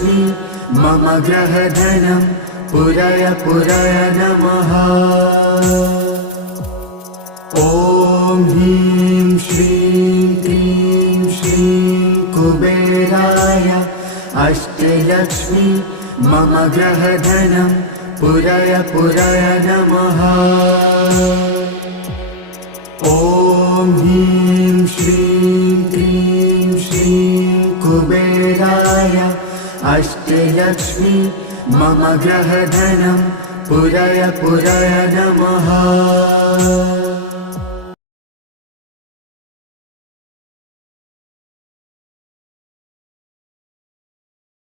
अष्टलक्ष्मी मम ग्रहधनं पुरय पुरय नमः। ॐ ह्रीं श्रीं क्लीं श्रीं कुबेराय अष्टलक्ष्मी मम ग्रहधनं पुरय पुरय नमः। ॐ ह्रीं श्रीं क्लीं श्रीं कुबेराय अष्टलक्ष्मी मम ग्रहधनं पुरय पुरय नमः।